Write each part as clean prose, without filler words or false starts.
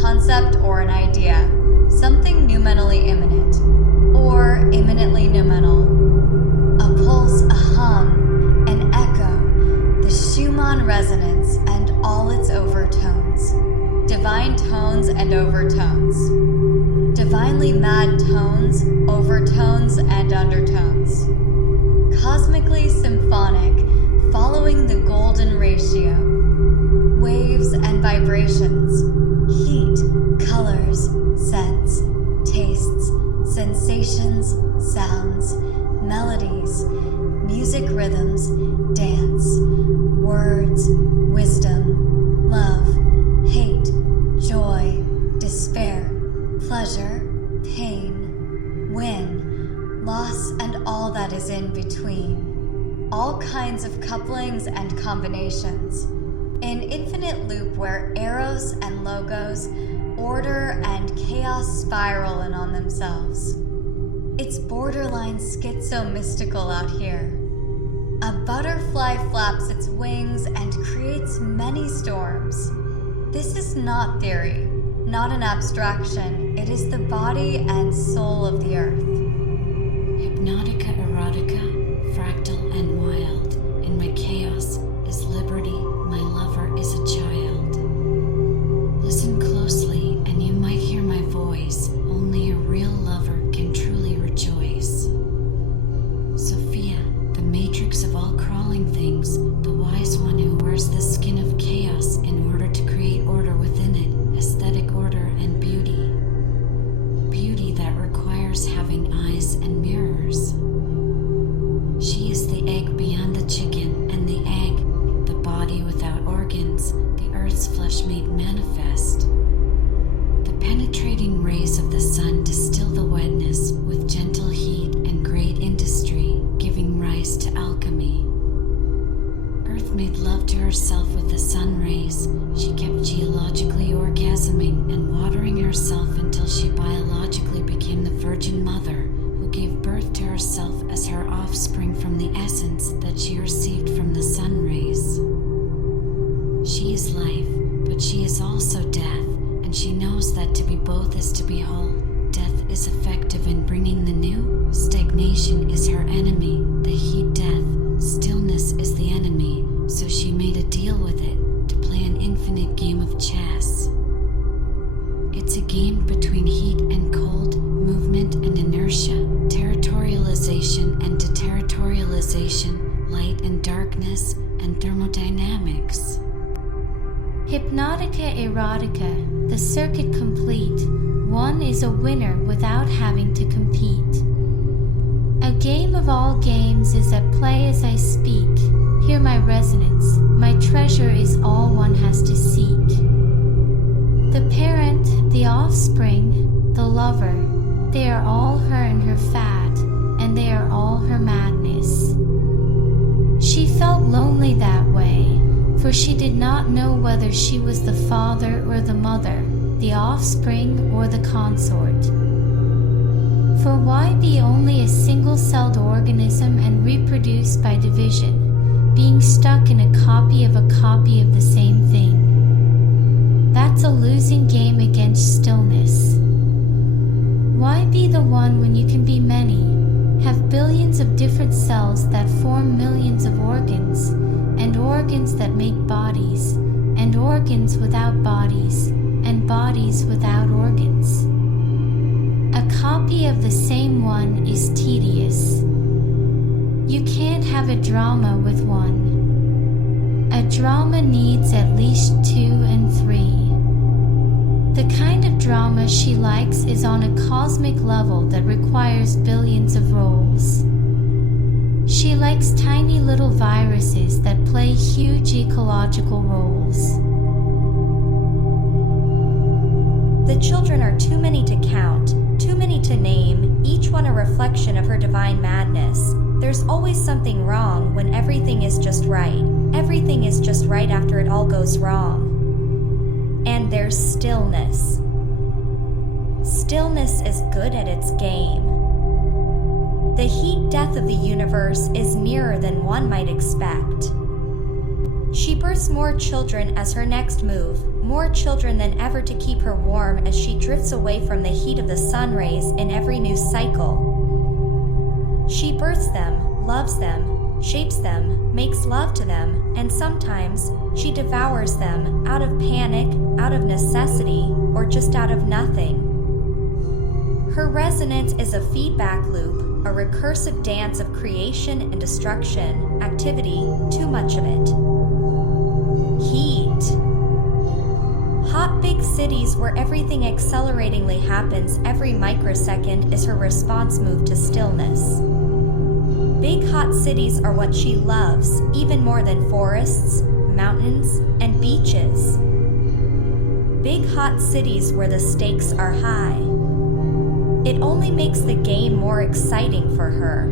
concept or an idea, something noumenally immanent, or immanently noumenal. A pulse, a hum, an echo, the Schumann resonance and all its overtones. Divine tones and overtones. Divinely mad tones, overtones, and undertones. Cosmically symphonic, following the golden ratio. Waves and vibrations, heat, colors, scents, tastes, sensations, sounds, melodies, music rhythms, dance, words, wisdom, love, hate, joy, despair, pleasure, pain, win, loss, and all that is in between. All kinds of couplings and combinations. An infinite loop where eros and logos, order and chaos spiral in on themselves. It's borderline schizo-mystical out here. A butterfly flaps its wings and creates many storms. This is not theory, not an abstraction. It is the body and soul of the earth. Hypnotica-Erotica, fractal and wild. In my chaos is liberty, my lover is a child. Listen closely and you might hear my voice. Only a real lover can truly rejoice. Sophia, the matrix of all crawling things, the wise one who wears the skin of chaos in order to create order within it, aesthetic order and beauty. Beauty that requires having eyes and mirrors. She is the egg beyond the chicken, and the egg, the body without organs, the earth's flesh made manifest. The penetrating rays of the sun distill the wetness with gentle heat and great industry, giving rise to alchemy. Earth made love to herself with the sun rays. She kept geologically orgasming and watering herself until she biologically became the Virgin Mother, who gave birth to herself as her offspring from the essence that she received from the sun rays. She is life, but she is also death, and she knows that to be both is to be whole. Death is effective in bringing the new. Stagnation is her enemy, the heat death. Stillness is the enemy, so she made a deal with it to play an infinite game of chess. It's a game between heat and cold, movement and inertia, territorialization and deterritorialization, light and darkness, and thermodynamics. Hypnotica-Erotica, the circuit complete. One is a winner without having to compete. A game of all games is at play as I speak. Hear my resonance, my treasure is all one has to seek. The parent, the offspring, the lover, they are all her and her fat, and they are all her madness. She felt lonely that way, for she did not know whether she was the father or the mother, the offspring or the consort. For why be only a single-celled organism and reproduce by division, being stuck in a copy of the same thing? That's a losing game against stillness. Why be the one when you can be many, have billions of different cells that form millions of organs, and organs that make bodies, and organs without bodies, and bodies without organs? A copy of the same one is tedious. You can't have a drama with one. A drama needs at least 2 and 3. The kind of drama she likes is on a cosmic level that requires billions of roles. She likes tiny little viruses that play huge ecological roles. The children are too many to count, too many to name, each one a reflection of her divine madness. There's always something wrong when everything is just right. Everything is just right after it all goes wrong. And there's stillness. Stillness is good at its game. The heat death of the universe is nearer than one might expect. She births more children as her next move, more children than ever to keep her warm as she drifts away from the heat of the sun rays in every new cycle. She births them, loves them, shapes them, makes love to them, and sometimes she devours them out of panic, out of necessity, or just out of nothing. Her resonance is a feedback loop, a recursive dance of creation and destruction, activity, too much of it. Heat. Hot big cities where everything acceleratingly happens every microsecond is her response move to stillness. Big hot cities are what she loves, even more than forests, mountains, and beaches. Big hot cities where the stakes are high. It only makes the game more exciting for her.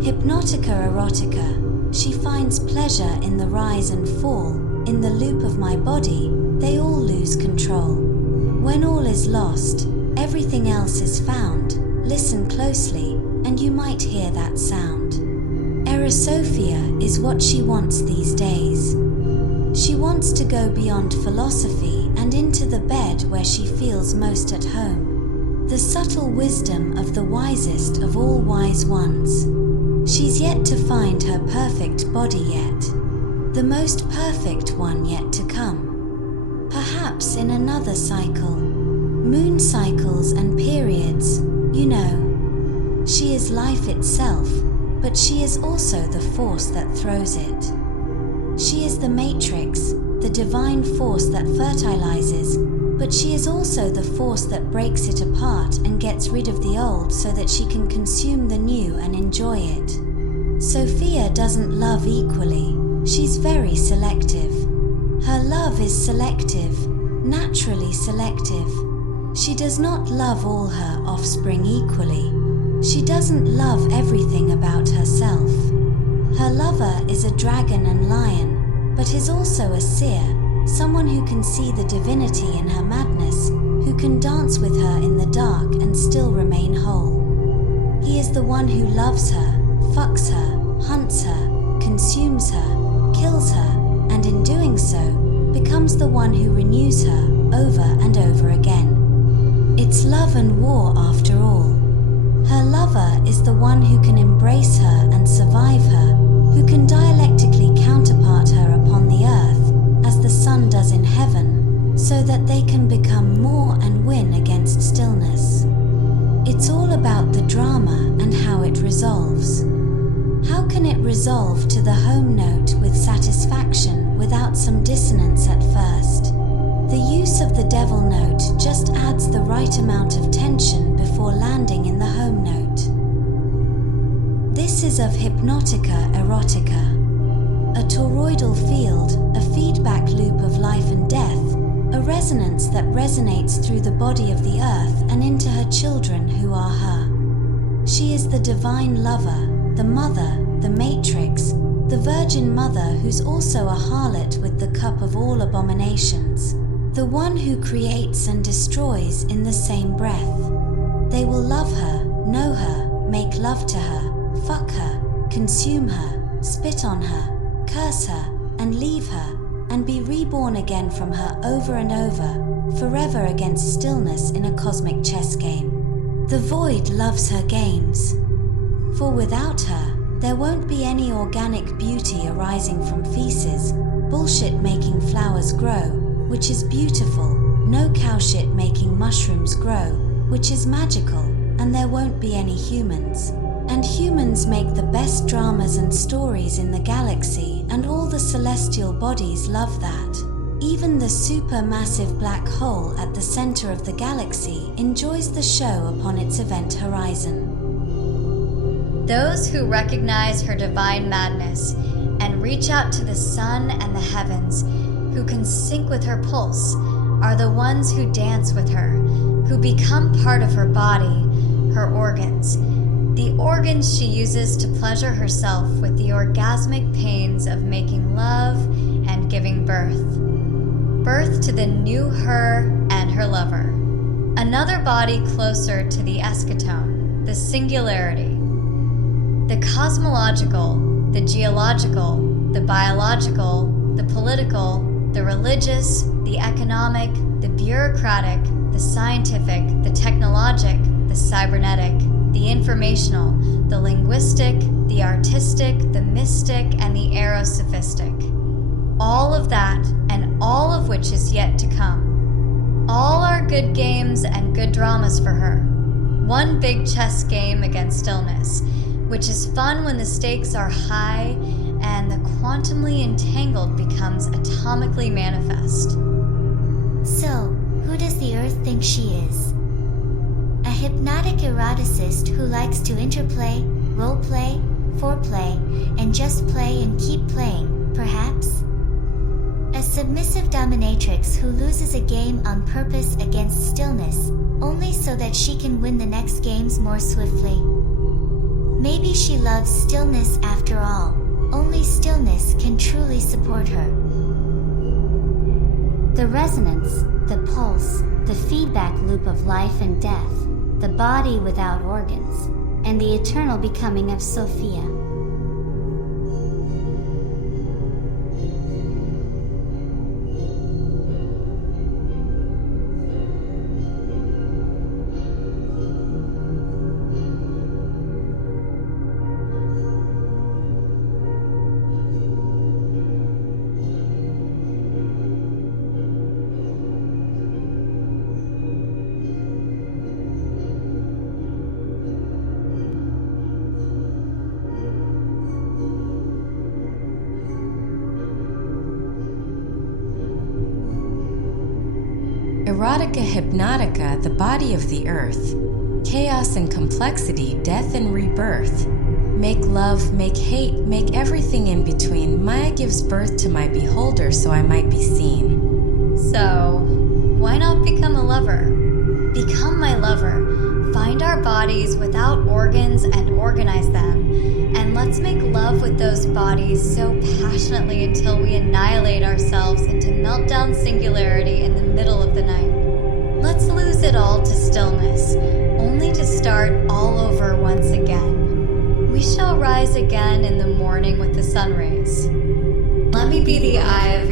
Hypnotica-Erotica. She finds pleasure in the rise and fall. In the loop of my body, they all lose control. When all is lost, everything else is found. Listen closely, and you might hear that sound. Erosophia is what she wants these days. She wants to go beyond philosophy and into the bed where she feels most at home. The subtle wisdom of the wisest of all wise ones. She's yet to find her perfect body yet. The most perfect one yet to come. Perhaps in another cycle. Moon cycles and periods, you know. She is life itself, but she is also the force that throws it. She is the matrix, the divine force that fertilizes, but she is also the force that breaks it apart and gets rid of the old so that she can consume the new and enjoy it. Sophia doesn't love equally. She's very selective. Her love is selective, naturally selective. She does not love all her offspring equally. She doesn't love everything about herself. Her lover is a dragon and lion, but is also a seer, someone who can see the divinity in her madness, who can dance with her in the dark and still remain whole. He is the one who loves her, fucks her, hunts her, consumes her, kills her, and in doing so, becomes the one who renews her over and over again. It's love and war after all. Her lover is the one who can embrace her and survive her, who can dialectically counterpart her upon the earth, as the sun does in heaven, so that they can become more and win against stillness. It's all about the drama and how it resolves. How can it resolve to the home note with satisfaction without some dissonance at first? The use of the devil note just adds the right amount of tension before landing in the home note. This is of Hypnotica-Erotica, a toroidal field, a feedback loop of life and death, a resonance that resonates through the body of the earth and into her children who are her. She is the divine lover, the mother, the matrix, the virgin mother who's also a harlot with the cup of all abominations, the one who creates and destroys in the same breath. They will love her, know her, make love to her, fuck her, consume her, spit on her, curse her, and leave her, and be reborn again from her over and over, forever against stillness in a cosmic chess game. The void loves her games. For without her, there won't be any organic beauty arising from feces, bullshit making flowers grow, which is beautiful, no cow shit making mushrooms grow, which is magical, and there won't be any humans. And humans make the best dramas and stories in the galaxy, and all the celestial bodies love that. Even the supermassive black hole at the center of the galaxy enjoys the show upon its event horizon. Those who recognize her divine madness and reach out to the sun and the heavens, who can sync with her pulse, are the ones who dance with her, who become part of her body, her organs, the organs she uses to pleasure herself with the orgasmic pains of making love and giving birth. Birth to the new her and her lover. Another body closer to the eschaton, the singularity. The cosmological, the geological, the biological, the political, the religious, the economic, the bureaucratic, the scientific, the technologic, the cybernetic, the informational, the linguistic, the artistic, the mystic, and the aerosophistic. All of that, and all of which is yet to come. All are good games and good dramas for her. One big chess game against stillness, which is fun when the stakes are high and the quantumly entangled becomes atomically manifest. So, who does the Earth think she is? A hypnotic eroticist who likes to interplay, roleplay, foreplay, and just play and keep playing, perhaps? A submissive dominatrix who loses a game on purpose against stillness, only so that she can win the next games more swiftly. Maybe she loves stillness after all. Only stillness can truly support her. The resonance, the pulse, the feedback loop of life and death, the body without organs, and the eternal becoming of Sophia. Erotica-Hypnotica, the body of the earth. Chaos and complexity, death and rebirth. Make love, make hate, make everything in between. Maya gives birth to my beholder so I might be seen. So, why not become a lover? Become my lover. Find our bodies without organs and organize them. And let's make love with those bodies so passionately until we annihilate ourselves into meltdown singularity in the middle of the night. Let's lose it all to stillness, only to start all over once again. We shall rise again in the morning with the sun rays. Let me be the eye of